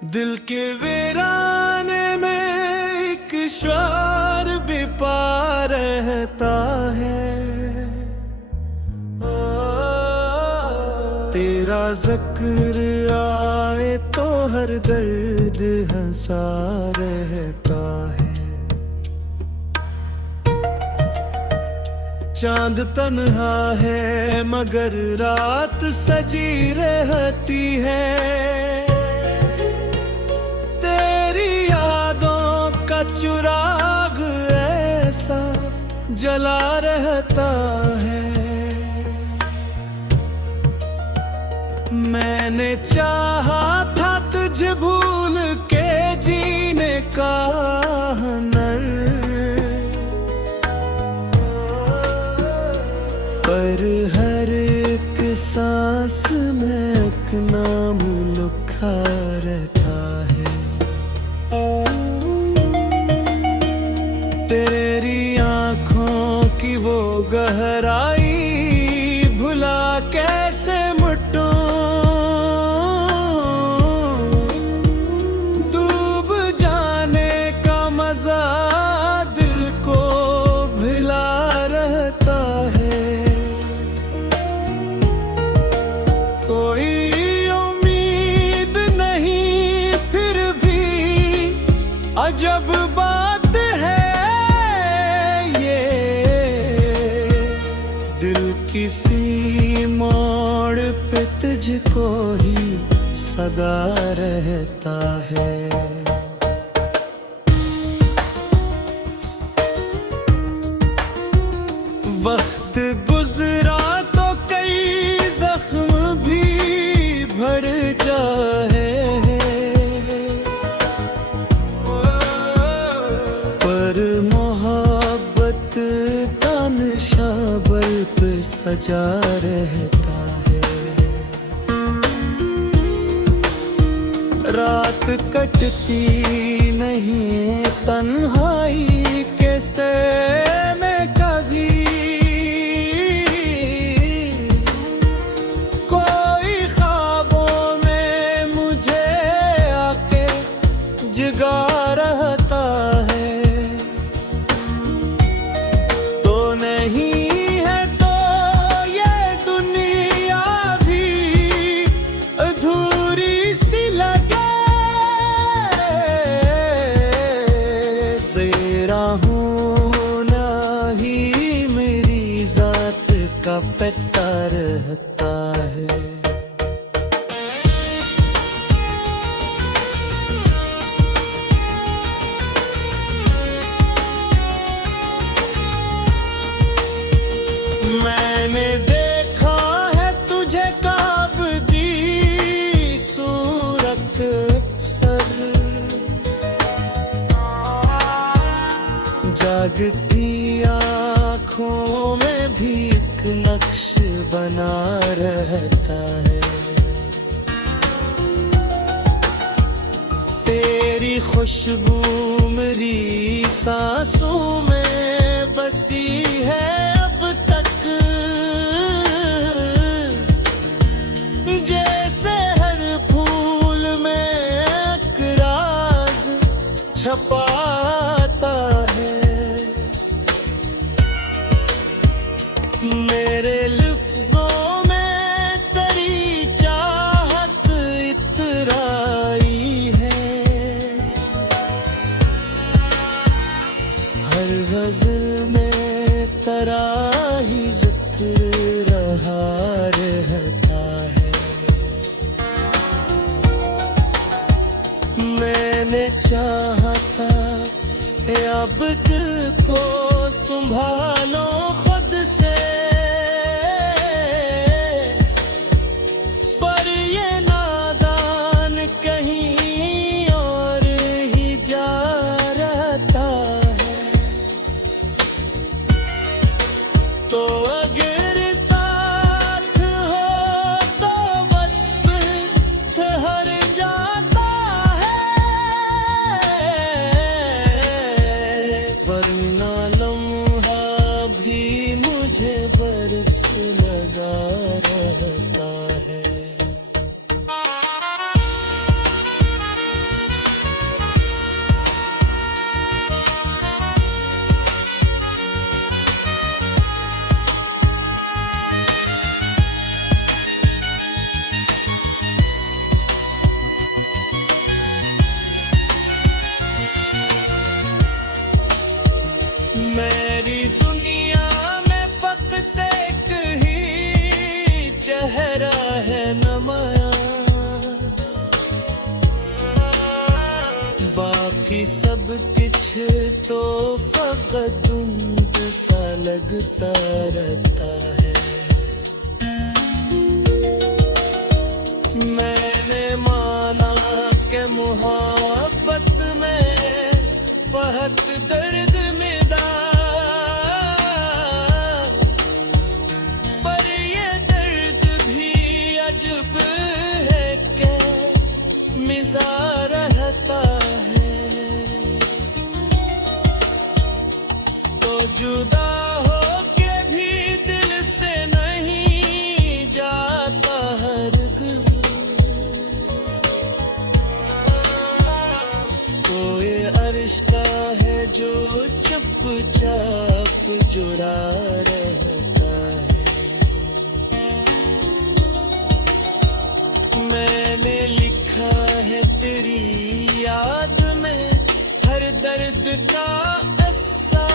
दिल के वीराने में एक श्वार भी पा रहता है। तेरा जिक्र आए तो हर दर्द हंसा रहता है। चांद तन्हा है मगर रात सजी रहती है। तेरी यादों का चिराग ऐसा जला रहता है। मैंने चाहा था तुझे भूल के जीने का हुनर, पर हर एक सांस में एक नाम लिखा रहता है। तेरी आँखों की वो गहराई भुला कैसे मुटूं। डूब जाने का मजा दिल को भिला रहता है। कोई उम्मीद नहीं फिर भी अजब बात है ये। दिल किसी मोड़ पे तुझको ही सदा रहता है। वक्त गुजरा तो कई जख्म भी भर जाए, पर मोहब्बत का नशा बल पे सजा रहता है। रात कटती नहीं तन्हाई के सैर में कभी। कोई ख्वाबों में मुझे आके जगा रहता है। तो नहीं है तो ये दुनिया भी अधूरी सी लगे। तेरा होना ही मेरी जात का पता रहता है। मैंने देखा है तुझे काबदी सूरत सर, जागती आँखों में भी एक नक्श बना रहता है। तेरी खुशबू मेरी सांसों में बसी है अब तक। जैसे हर फूल में एक राज छपाता है। मेरे लफ्जों में तेरी चाहत इतराई है। हर गज़ल में तेरा ही जिक्र रहा रहता है। मैंने चाहा था अब दिल को संभालो खुद से, पर ये नादान कहीं और ही जा रहता है। तो अगर साथ हो तो वक्त ठहर जाता है, वरना लम्हा सब कुछ तो फकत धुंध सा लगता रहता है। मैंने माना कि मोहब्बत में बहुत दर्द मिला, पर ये दर्द भी अजब है कि मिजा रहता है। तो जुदा हो के भी दिल से नहीं जाता हरगिज़। कोई अर्श का है जो चुपचाप जुड़ा रहता है। मैंने लिखा है तेरी याद में हर दर्द का अस्सा,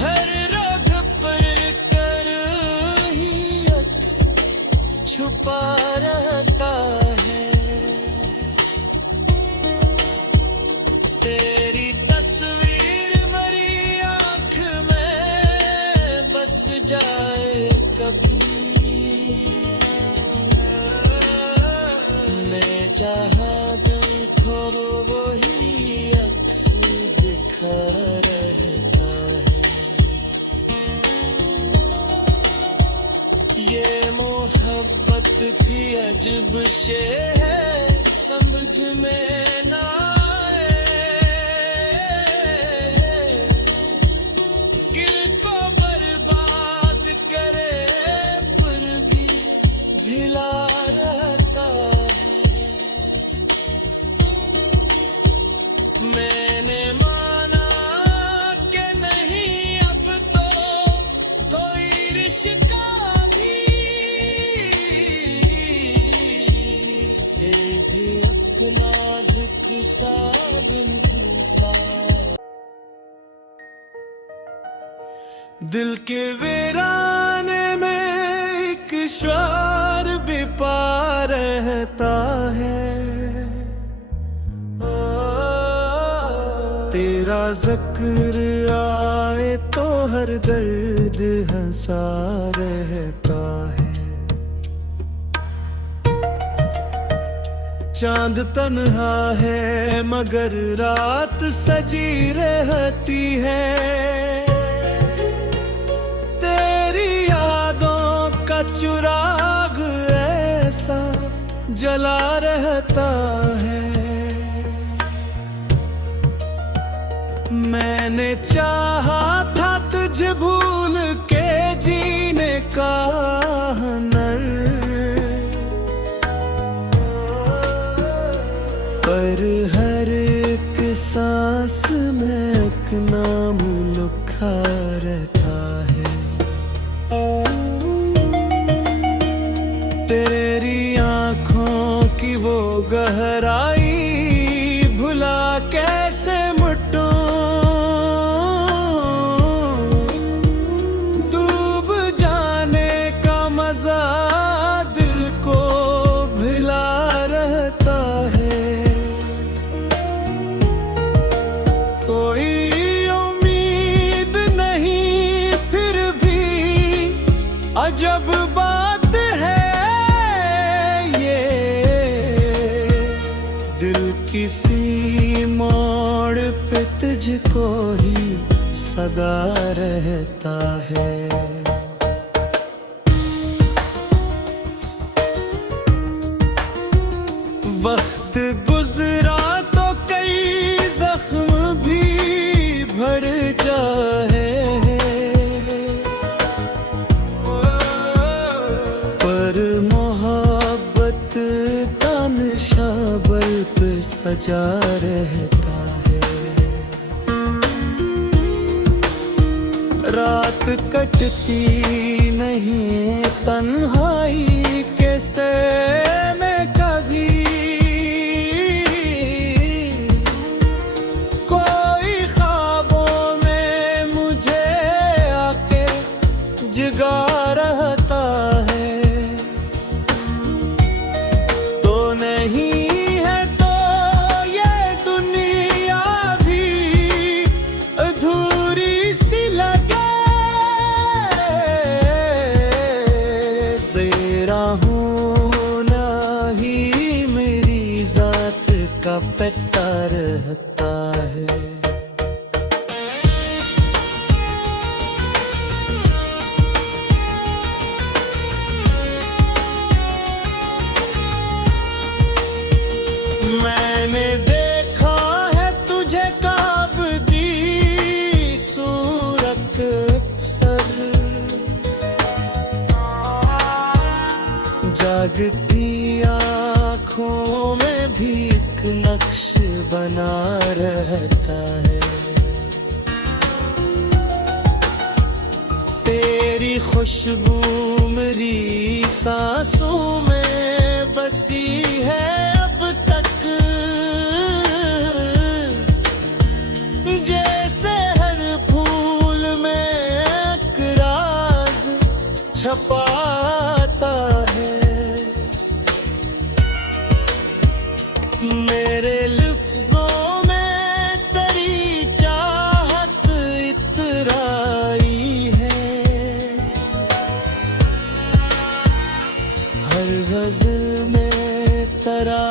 हर राग पर कर ही अक्स छुपा रहता है। तेरी तस्वीर मेरी आँख में बस जाए कभी, मैं चाहा दिल को वही अक्स दिखा रहता है। ये मोहब्बत भी अजब शे है, समझ में ना मैंने माना कि नहीं अब तो कोई रिश्ता भी, फिर भी अपना नाजुक सा बिंदु सा दिल के वीराने में एक श्वार भी पा रहता है। तेरा ज़िक्र आए तो हर दर्द हंसा रहता है। चांद तन्हा है मगर रात सजी रहती है। तेरी यादों का चिराग ऐसा जला रहता है। मैंने चाहा था तुझे भूल के जीने का हुनर, पर हर एक सांस में एक नाम लिखा रहता है। तेरी आँखों की वो गहराई भुला कैसे मुटूं, अजब बात है ये, दिल किसी मोड़ पे तुझको ही सदा रहता है। वक्त गुजरा तो कई जख्म भी भर जाए, सजा रहता है। रात कटती नहीं तन्हाई कैसे मैं कभी, कोई ख्वाबों में मुझे आके जगा रहता है। तो नहीं है जागती आँखों में भी एक नक्श बना रहता है। तेरी खुशबू मेरी सांसों में बसी है अब तक, जैसे हर फूल में एक राज छपाता है। मेरे लफ्जों में तेरी चाहत इतराई है, हर गज़ल में तेरा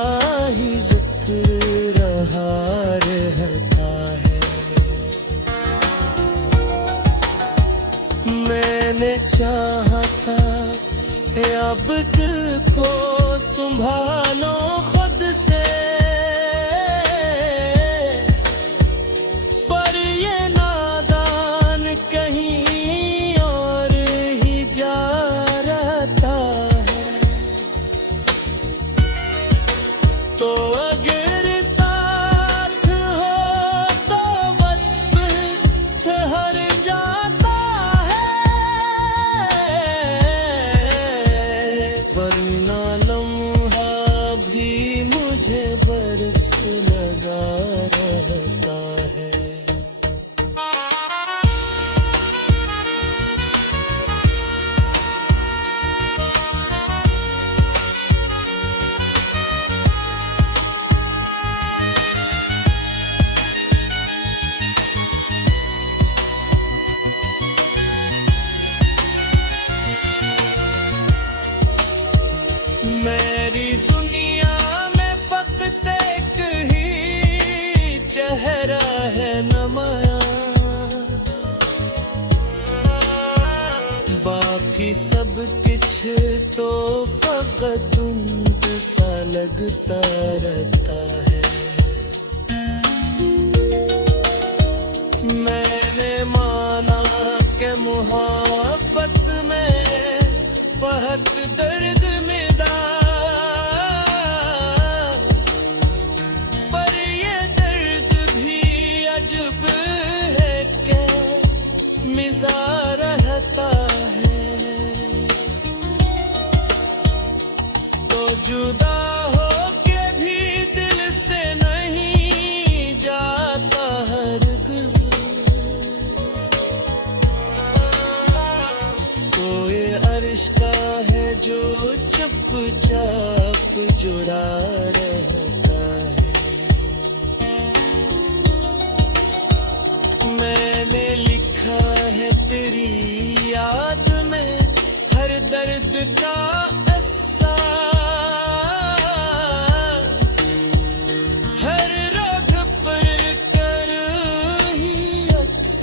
ही जिक्र रहा रहता है। मैंने चाहा था अब दिल को संभालो खुद से, पर ये नादान कहीं और ही जा रहता है। तो अगर साथ हो तो वक्त ठहर जाता है, वरना लम्हा भी मुझे बरस लगा रहता है। मेरी दुनिया में फकत एक ही चेहरा है नमाया, बाकी सब कुछ तो फकत धुंध सा लगता रहता है। मैंने माना कि मोहब्बत में बहुत दर्द मिला, पर ये दर्द भी अजब है कि मिज़ा रहता है। तो जुदा हो के भी दिल से नहीं जाता हरगिज़, कोई अर्श का है जो चुपचाप जुड़ा रहता है। मैंने लिखा है तेरी याद में हर दर्द का अस्सा, हर राग पर कर ही अक्स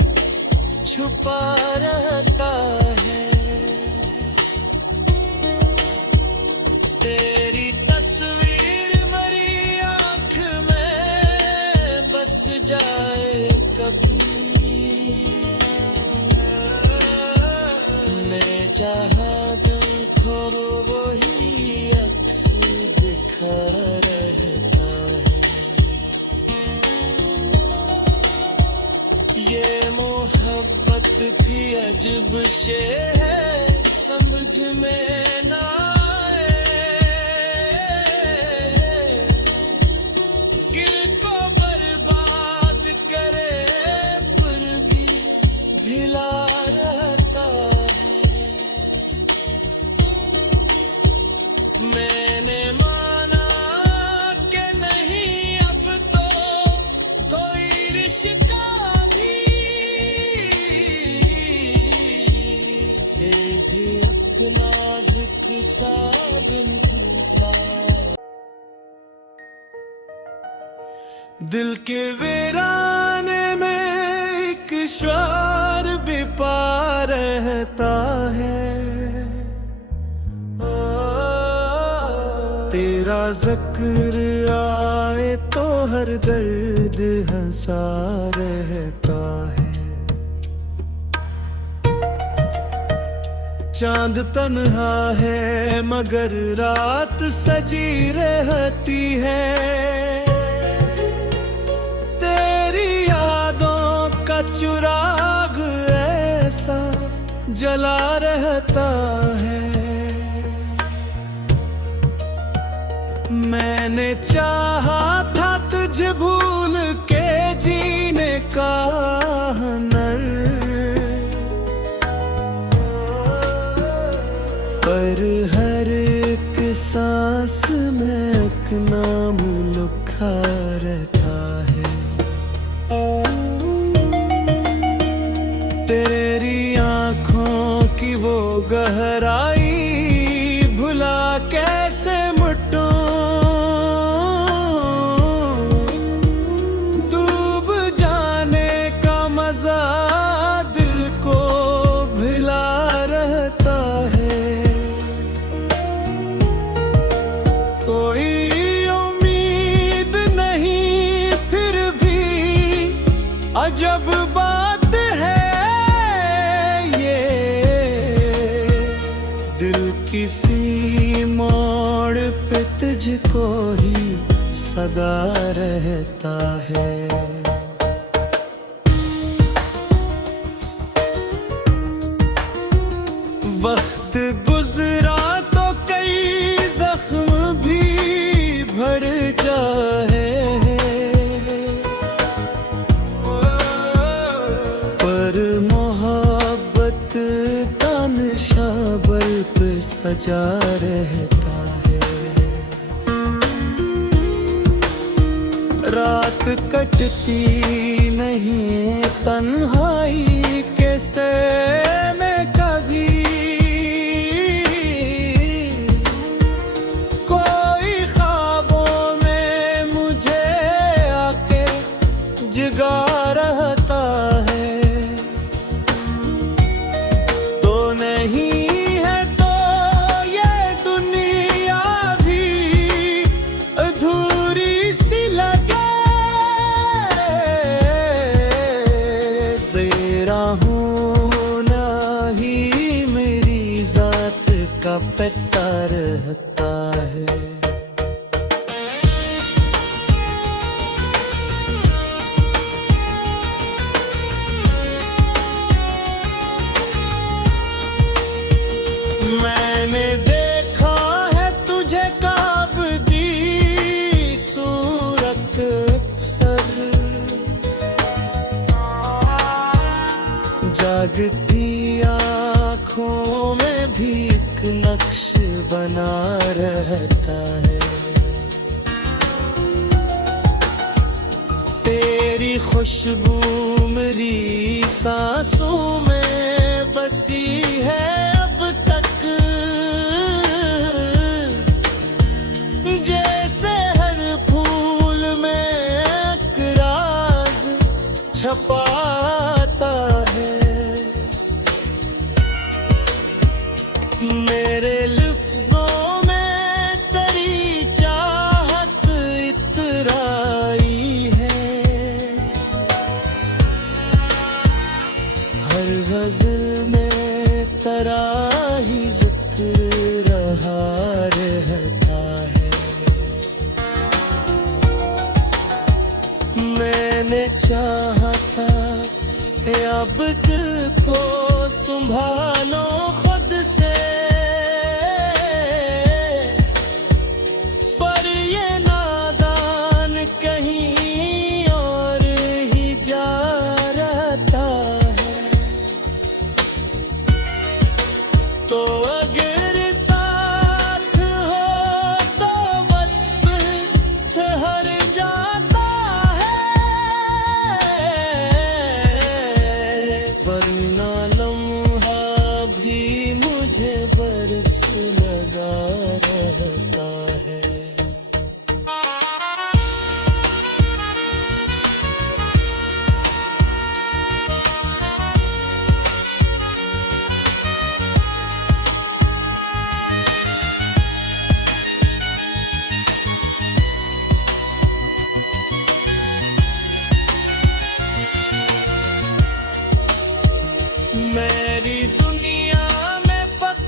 छुपा रहता है। तेरी तस्वीर मेरी आँख में बस जाए कभी, मैं चाहा दिल को वही अक्स दिखा रहता है। ये मोहब्बत भी अजब शे है, समझ में ना मैंने माना कि नहीं अब तो कोई रिश्ता भी, फिर भी अपना नाजुक सा बिंदु सा दिल के वीराने में एक शार भी पा रहता है। तेरा जिक्र आए तो हर दर्द हंसा रहता है। चांद तन्हा है मगर रात सजी रहती है। तेरी यादों का चिराग ऐसा जला रहता है। मैंने चाहा था तुझे भूल के जीने का हुनर, पर हर एक सांस में एक नाम लिखा रहता है। तेरी आँखों की वो गहराई भुला कैसे मुटूं, डूब जाने का मजा दिल को भिला रहता है। कोई उम्मीद नहीं फिर भी अजब बात है ये, दिल किसी मोड़ पे तुझको ही सदा रहता है। वक्त गुजरा तो कई जख्म भी भर जाए, पर मोहब्बत का नशा बल पे सजा रहता है। रात कटती नहीं तन्हाई के से में कभी, कोई ख्वाबों में मुझे आके जगा रहता है। तो नहीं है तो ये दुनिया भी अधूरी सी लगे, तेरा होना ही मेरी जात का पता रहता है। मैंने देखा है तुझे काबदी सूरत सर, जागती आँखों में भी एक नक्श बना रहता है। तेरी खुशबू मेरी सांसों में बसी है अब तक, जैसे हर फूल में एक राज छपाता है। मेरे लफ्जों में तेरी चाहत इतराई है, हर गज़ल में तेरा ही जिक्र रहा रहता है। मैंने चाहा था अब दिल को संभालो खुद से, पर ये नादान कहीं और ही जा रहता है। तो अगर साथ हो तो वक्त ठहर जाता है, वरना लम्हा भी मुझे बरस लगा रहता है। मेरी दुनिया में फक्त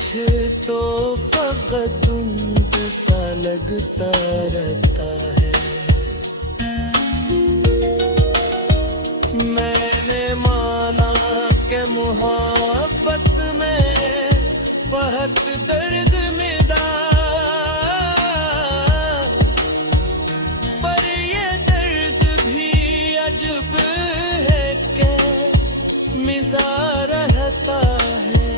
मुझे तो फकत धुंध सा लगता रहता है। मैंने माना कि मोहब्बत में बहुत दर्द मिला, पर ये दर्द भी अजब है कि मिज़ा रहता है।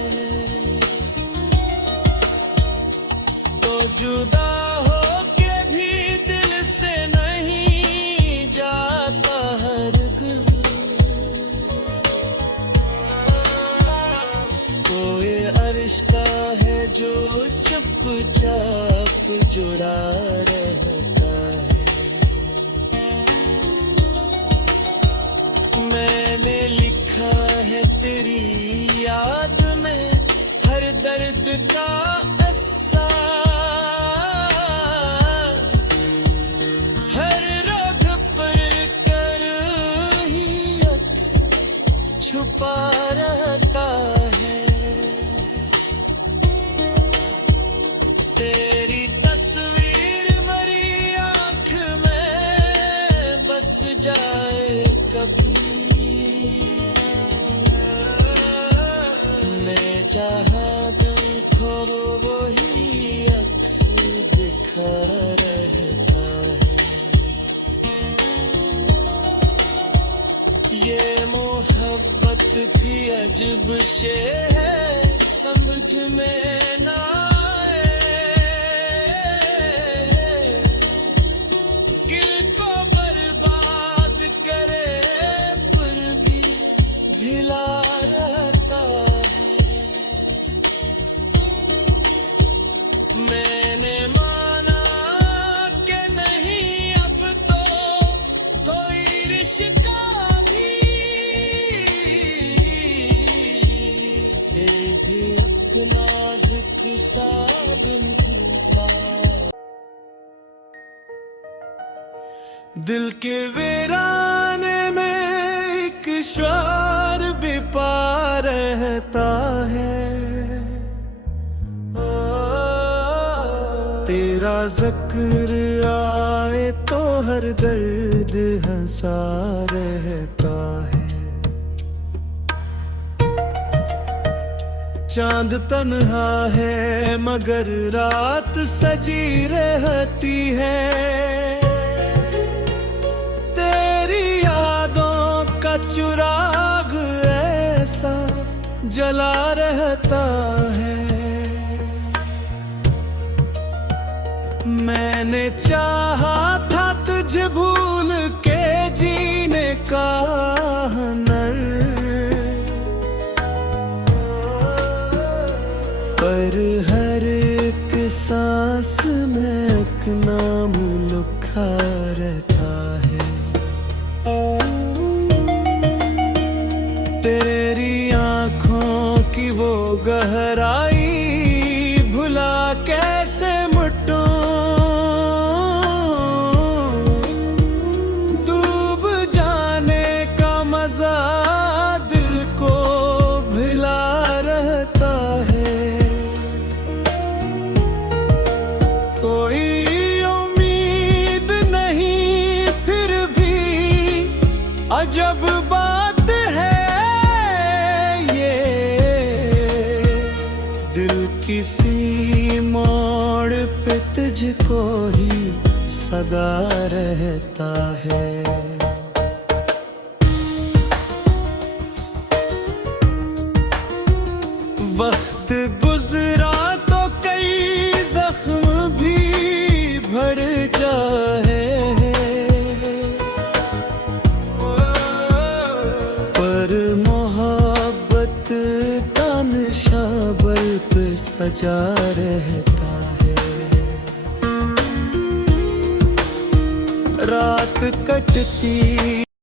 तो जुदा हो के भी दिल से नहीं जाता हरगिज़। कोई अर्श का है जो चुपचाप जुड़ा रहता है। मैंने लिखा है तेरी याद में हर दर्द का अस्सा, हर राग पर कर ही अक्स छुपा रहता है। तेरी तस्वीर मेरी आँख में बस जाए कभी, मैं चाहा दिल को वही अक्स दिखा रहता है। ये मोहब्बत भी अजब शे है, समझ में ना मैंने माना कि नहीं अब तो कोई रिश्ता भी, फिर भी अब नाजुक सा बिन सा। दिल के वीराने में एक श्वार भी पा रहता है। तेरा ज़िक्र आए तो हर दर्द हंसा रहता है। चांद तन्हा है मगर रात सजी रहती है। तेरी यादों का चिराग ऐसा जला रहता है। मैंने चाहा था तुझे भूल के जीने का हुनर, पर हर एक सांस में एक नाम लिखा रहता है। तेरी आँखों की वो गहराई भुला कैसे मुटूं, अजब बात है ये, दिल किसी मोड़ पे तुझको ही सदा रहता है। वक्त गुजरा तो कई जख्म भी भर जाए, सजा रहता है। रात कटती